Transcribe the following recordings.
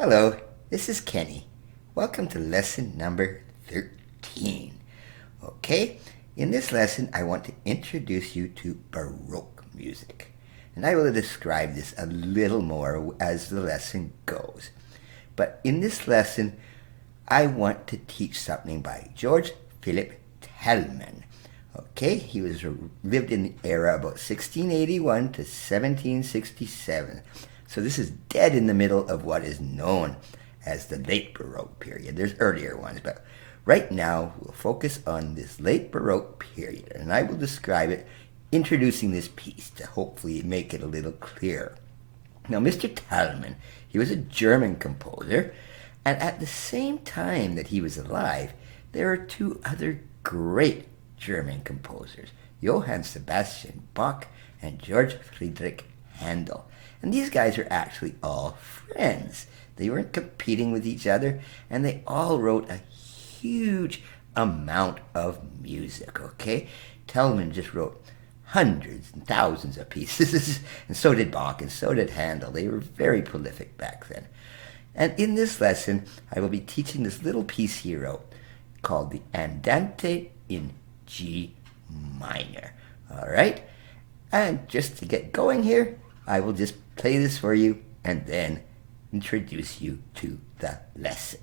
Hello, this is Kenny. Welcome to lesson number 13. Okay, in this lesson I want to introduce you to Baroque music. And I will describe this a little more as the lesson goes. But in this lesson, I want to teach something by George Philip Telemann. Okay, he lived in the era about 1681 to 1767. So this is dead in the middle of what is known as the late Baroque period. There's earlier ones, but right now we'll focus on this late Baroque period, and I will describe it introducing this piece to hopefully make it a little clearer. Now, Mr. Telemann, he was a German composer, and at the same time that he was alive, there are two other great German composers, Johann Sebastian Bach and Georg Friedrich Handel. And these guys are actually all friends. They weren't competing with each other, and they all wrote a huge amount of music, okay? Telemann just wrote hundreds and thousands of pieces, and so did Bach, and so did Handel. They were very prolific back then. And in this lesson, I will be teaching this little piece he wrote called the Andante in G minor. All right? And just to get going here, I will just play this for you and then introduce you to the lesson.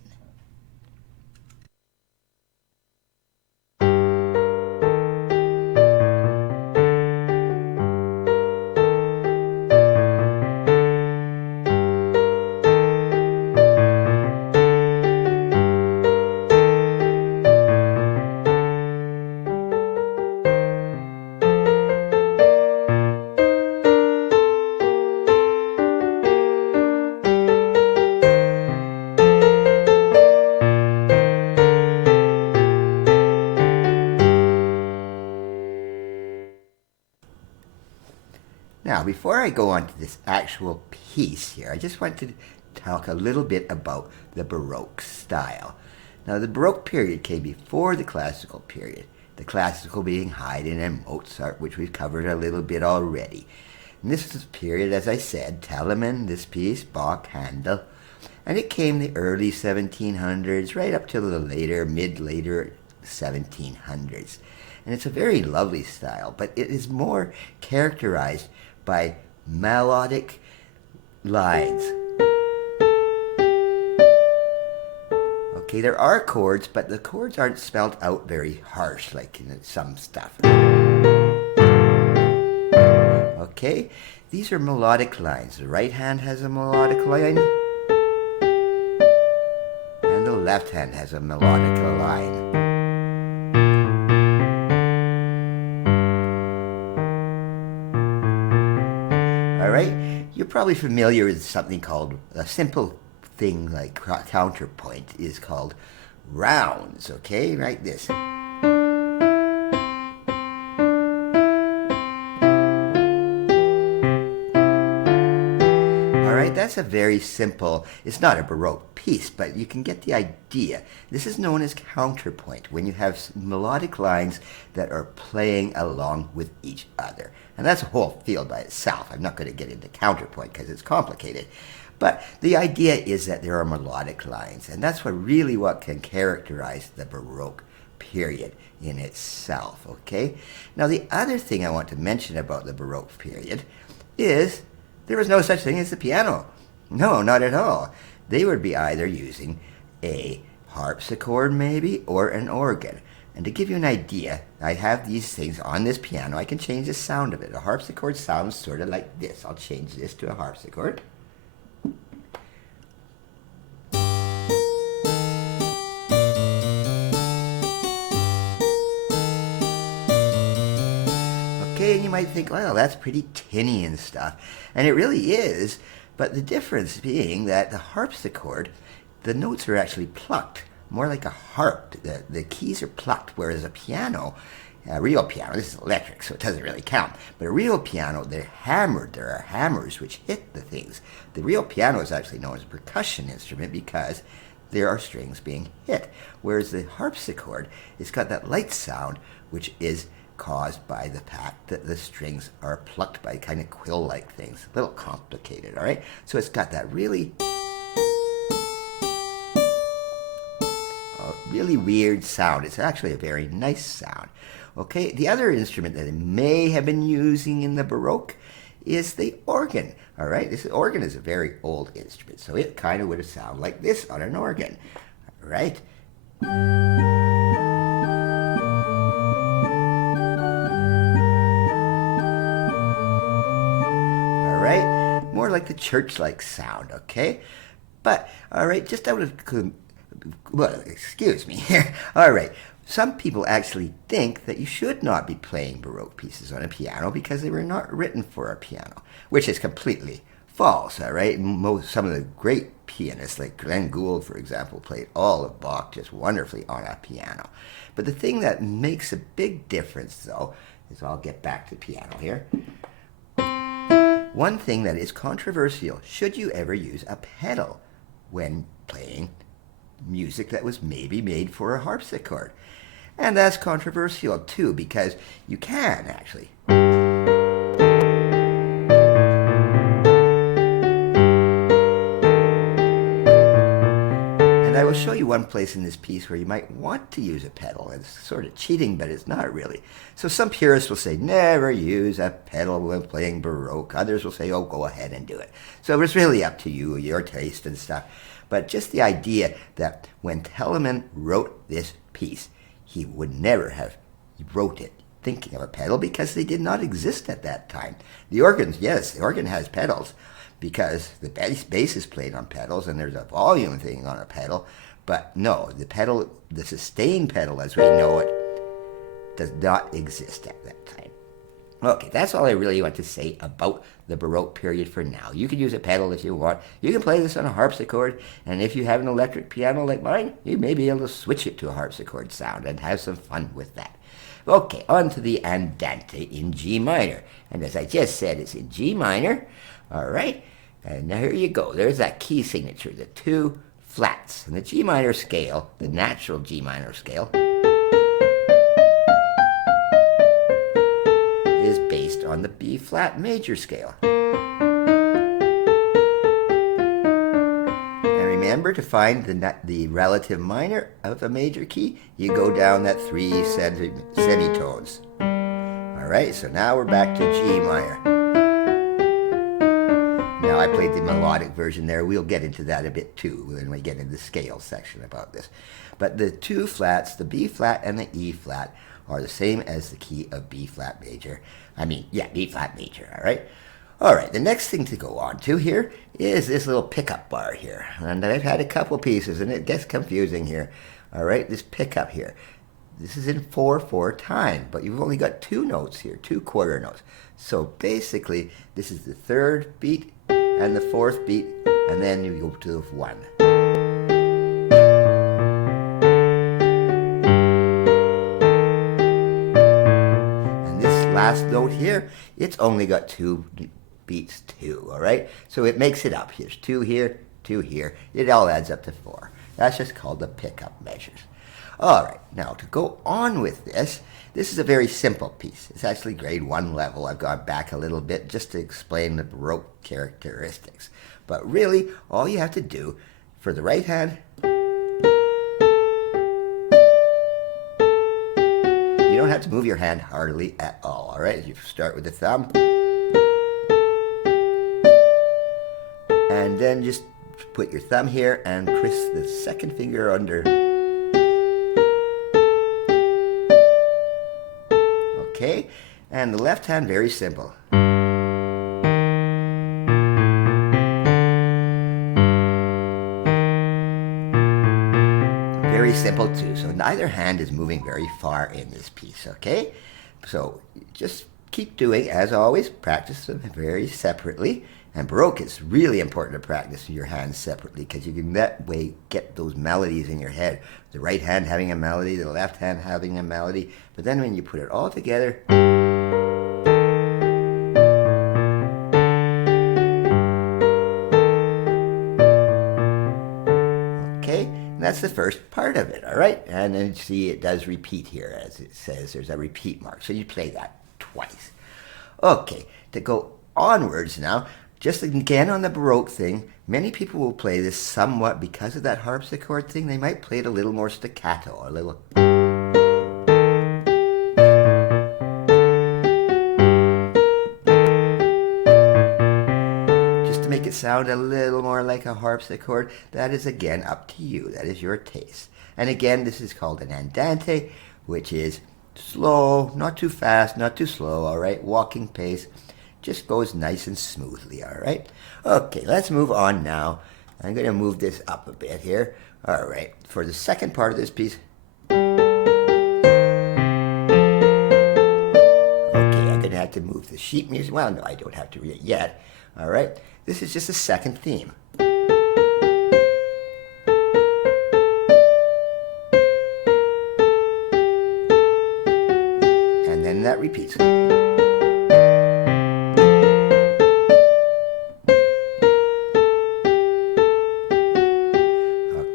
Now, before I go on to this actual piece here, I just want to talk a little bit about the Baroque style. Now, the Baroque period came before the classical period, the classical being Haydn and Mozart, which we've covered a little bit already. And this is the period, as I said, Telemann, this piece, Bach, Handel, and it came the early 1700s right up to the later 1700s. And it's a very lovely style, but it is more characterized by melodic lines. Okay, there are chords, but the chords aren't spelled out very harsh like in some stuff. Okay, these are melodic lines. The right hand has a melodic line, and the left hand has a melodic line. You're probably familiar with something called a simple thing like counterpoint is called rounds, okay? Right, this. All right, that's a very simple, it's not a Baroque piece, but you can get the idea. This is known as counterpoint, when you have melodic lines that are playing along with each other. And that's a whole field by itself. I'm not going to get into counterpoint because it's complicated. But the idea is that there are melodic lines, and that's what can characterize the Baroque period in itself, okay? Now, the other thing I want to mention about the Baroque period is there was no such thing as the piano. No, not at all. They would be either using a harpsichord maybe or an organ. And to give you an idea, I have these things on this piano. I can change the sound of it. A harpsichord sounds sort of like this. I'll change this to a harpsichord. Okay, and you might think, well, that's pretty tinny and stuff. And it really is, but the difference being that the harpsichord, the notes are actually plucked. More like a harp. The keys are plucked, whereas a piano, a real piano, this is electric, so it doesn't really count, but a real piano, they're hammered. There are hammers which hit the things. The real piano is actually known as a percussion instrument because there are strings being hit, whereas the harpsichord, it's got that light sound, which is caused by the fact that the strings are plucked by kind of quill-like things. A little complicated, all right? So it's got that really a really weird sound. It's actually a very nice sound. Okay, the other instrument that they may have been using in the Baroque is the organ. All right, this organ is a very old instrument, so it kind of would have sounded like this on an organ. All right. All right, more like the church-like sound. Okay, but all right, just out of well, excuse me. All right. Some people actually think that you should not be playing Baroque pieces on a piano because they were not written for a piano, which is completely false, all right? Some of the great pianists, like Glenn Gould, for example, played all of Bach just wonderfully on a piano. But the thing that makes a big difference, though, is I'll get back to piano here. One thing that is controversial, should you ever use a pedal when playing music that was maybe made for a harpsichord? And that's controversial too, because you can actually. And I will show you one place in this piece where you might want to use a pedal. It's sort of cheating, but it's not really. So some purists will say, never use a pedal when playing Baroque. Others will say, oh, go ahead and do it. So it's really up to you, your taste and stuff. But just the idea that when Telemann wrote this piece, he would never have wrote it thinking of a pedal because they did not exist at that time. The organs, yes, the organ has pedals because the bass is played on pedals and there's a volume thing on a pedal. But no, the pedal, the sustain pedal as we know it, does not exist at that time. Okay, that's all I really want to say about the Baroque period for now. You can use a pedal if you want. You can play this on a harpsichord, and if you have an electric piano like mine, you may be able to switch it to a harpsichord sound and have some fun with that. Okay, on to the Andante in G minor. And as I just said, it's in G minor. All right, and now here you go. There's that key signature, the two flats. And the G minor scale, the natural G minor scale, is based on the B flat major scale. And remember, to find the relative minor of a major key, you go down that 3 semitones. All right, so now we're back to G minor. Now I played the melodic version there. We'll get into that a bit too when we get into the scale section about this. But the two flats, the B flat and the E flat, are the same as the key of B flat major. B flat major, all right? All right, the next thing to go on to here is this little pickup bar here. And I've had a couple pieces, and it gets confusing here. All right, this pickup here. This is in 4/4 time, but you've only got 2 notes here, 2 quarter notes. So basically, this is the 3rd beat and the 4th beat, and then you go to the 1. Last note here, it's only got 2 beats too, all right? So it makes it up. Here's 2 here, 2 here. It all adds up to 4. That's just called the pickup measures. All right, now to go on with this is a very simple piece. It's actually grade 1 level. I've gone back a little bit just to explain the Baroque characteristics. But really, all you have to do for the right hand, you don't have to move your hand hardly at all right? You start with the thumb, and then just put your thumb here and twist the second finger under. Okay, and the left hand, very simple. Very simple too, so neither hand is moving very far in this piece, okay? So just keep doing, as always, practice them very separately. And Baroque is really important to practice your hands separately because you can that way get those melodies in your head. The right hand having a melody, the left hand having a melody. But then when you put it all together, okay, and that's the first part of it, all right? And then you see it does repeat here, as it says. There's a repeat mark, so you play that twice. Okay, to go onwards now, just again on the Baroque thing, Many people will play this somewhat because of that harpsichord thing. They might play it a little more staccato, a little. Just to make it sound a little more like a harpsichord. That is again up to you. That is your taste. And again, this is called an andante, which is slow, not too fast, not too slow, all right? Walking pace. Just goes nice and smoothly, all right? Okay, let's move on now. I'm going to move this up a bit here. All right, for the second part of this piece. Okay, I'm going to have to move the sheet music. Well, no, I don't have to read it yet. All right, this is just a second theme. And then that repeats.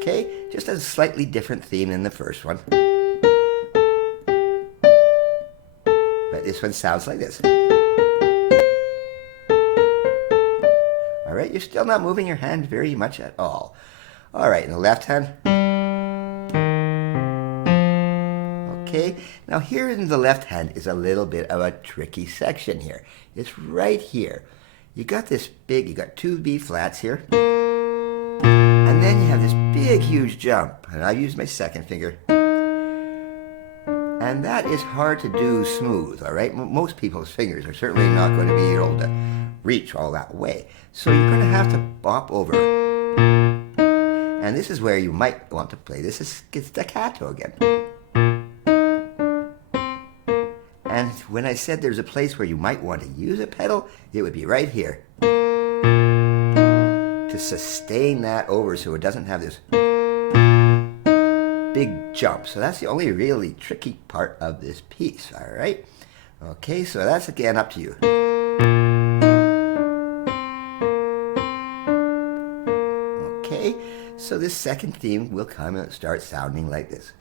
Okay, just a slightly different theme than the first one. But this one sounds like this. All right, you're still not moving your hand very much at all. All right, in the left hand. Okay, now here in the left hand is a little bit of a tricky section here. It's right here. You got this big, you got two B flats here. And then you have this big, huge jump. And I use my second finger. And that is hard to do smooth, all right? Most people's fingers are certainly not going to be able to reach all that way. So you're going to have to bop over. And this is where you might want to play. This is staccato again. And when I said there's a place where you might want to use a pedal, it would be right here. To sustain that over so it doesn't have this big jump. So that's the only really tricky part of this piece, all right? Okay, so that's again up to you. Okay, so this second theme will come and start sounding like this.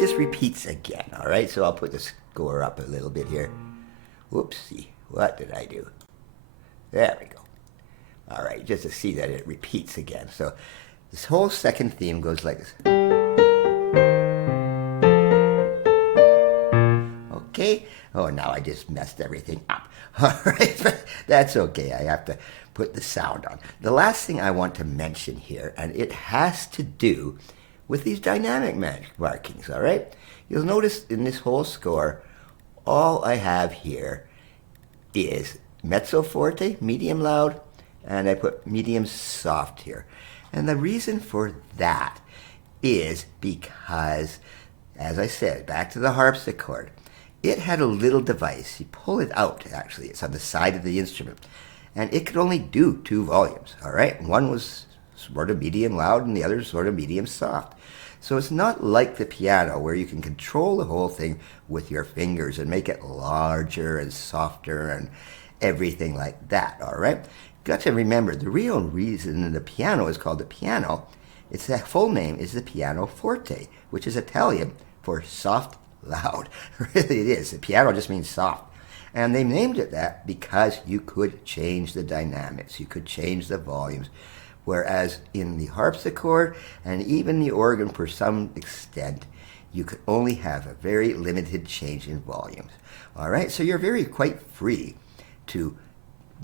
Just repeats again, all right? So I'll put the score up a little bit here. Whoopsie, what did I do? There we go. All right, just to see that it repeats again. So this whole second theme goes like this. Okay. Oh, now I just messed everything up. All right, but that's okay. I have to put the sound on. The last thing I want to mention here, and it has to do with these dynamic markings, all right? You'll notice in this whole score, all I have here is mezzo forte, medium loud, and I put medium soft here. And the reason for that is because, as I said, back to the harpsichord, it had a little device. You pull it out, actually. It's on the side of the instrument. And it could only do 2 volumes, all right? One was sort of medium loud and the other sort of medium soft. So it's not like the piano where you can control the whole thing with your fingers and make it larger and softer and everything like that, all right? Got to remember, the real reason the piano is called the piano, its full name is the pianoforte, which is Italian for soft, loud. Really it is. The piano just means soft. And they named it that because you could change the dynamics. You could change the volumes. Whereas in the harpsichord and even the organ, for some extent, you could only have a very limited change in volumes. All right, so you're very quite free to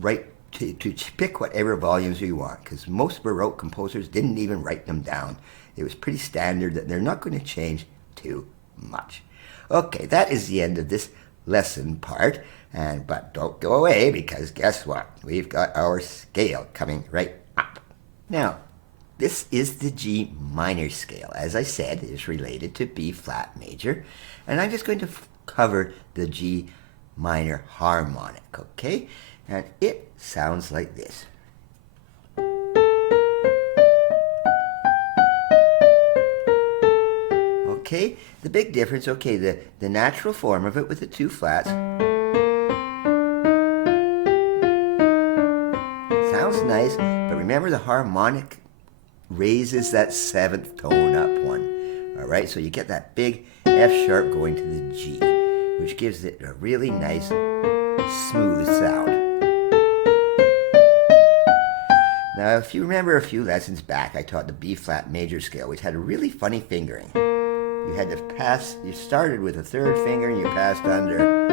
write, to pick whatever volumes you want, because most Baroque composers didn't even write them down. It was pretty standard that they're not going to change too much. Okay, that is the end of this lesson part, but don't go away, because guess what? We've got our scale coming right up. Now, this is the G minor scale. As I said, it is related to B flat major, and I'm just going to cover the G minor harmonic, okay? And it sounds like this. Okay, the big difference, okay, the natural form of it with the 2 flats sounds nice, but remember the harmonic raises that 7th tone up one. All right, so you get that big F sharp going to the G. which gives it a really nice, smooth sound. Now, if you remember a few lessons back, I taught the B-flat major scale, which had a really funny fingering. You had to pass, you started with a third finger and you passed under.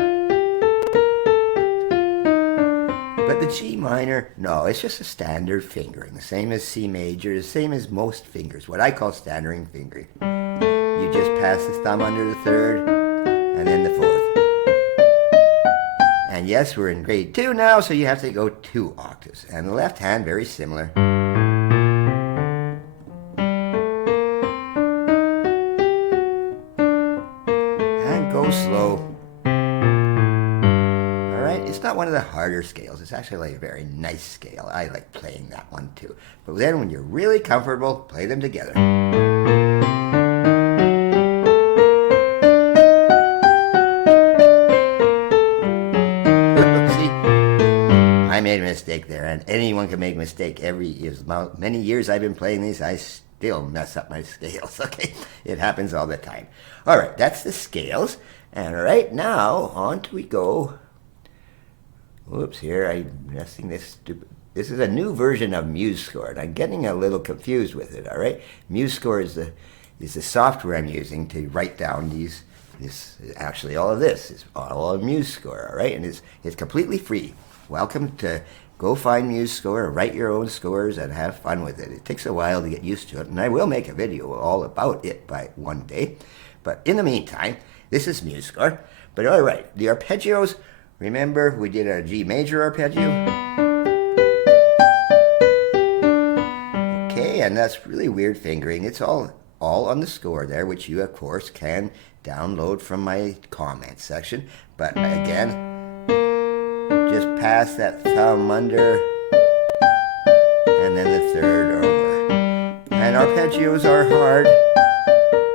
But the G minor, no, it's just a standard fingering, the same as C major, the same as most fingers, what I call standard fingering. You just pass the thumb under the third and then the fourth. And yes, we're in grade 2 now, so you have to go 2 octaves. And the left hand, very similar. And go slow. It's not one of the harder scales. It's actually a very nice scale. I like playing that one too. But then when you're really comfortable, play them together. See, I made a mistake there, and anyone can make a mistake every year. Many years I've been playing these, I still mess up my scales, okay? It happens all the time. All right, that's the scales. And right now, on we go. Whoops, here I'm messing this stupid. This is a new version of MuseScore, and I'm getting a little confused with it, all right? MuseScore is the software I'm using to write down actually all of this is all of MuseScore, all right? And it's completely free. Welcome to go find MuseScore, write your own scores, and have fun with it. It takes a while to get used to it, and I will make a video all about it by one day. But in the meantime, this is MuseScore. But all right, the arpeggios. Remember, we did a G major arpeggio. Okay, and that's really weird fingering. It's all on the score there, which you, of course, can download from my comments section. But again, just pass that thumb under, and then the third over. And arpeggios are hard,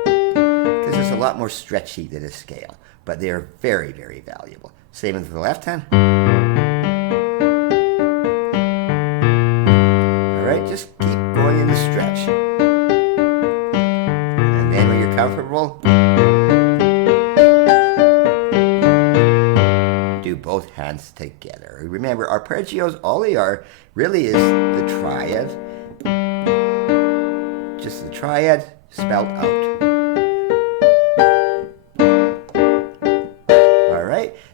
because it's a lot more stretchy than a scale. But they are very, very valuable. Same with the left hand. All right, just keep going in the stretch. And then when you're comfortable, do both hands together. Remember, arpeggios, all they are really is the triad. Just the triad spelled out.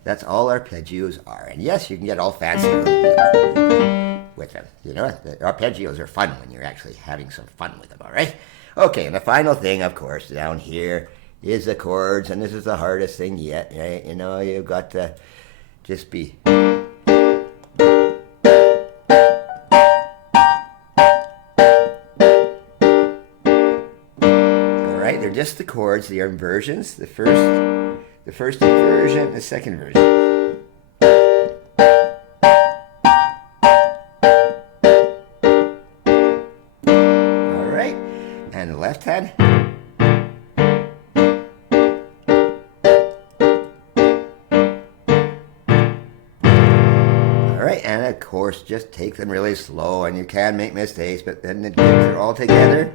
That's all arpeggios are. And yes, you can get all fancy with them. You know, the arpeggios are fun when you're actually having some fun with them, all right? Okay, and the final thing, of course, down here is the chords, and this is the hardest thing yet, right? You know, you've got to just be... All right, they're just the chords, the inversions, the first inversion, the second inversion. All right, and the left hand. All right, and of course, just take them really slow, and you can make mistakes, but then it gets it all together.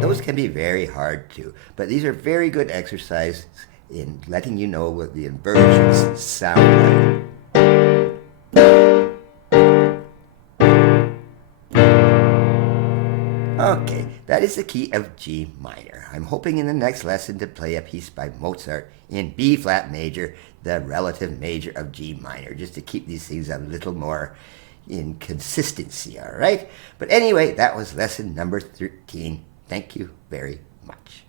Those can be very hard too, but these are very good exercises in letting you know what the inversions sound like. Okay, that is the key of G minor. I'm hoping in the next lesson to play a piece by Mozart in B flat major, the relative major of G minor, just to keep these things a little more in consistency, all right? But anyway, that was lesson number 13. Thank you very much.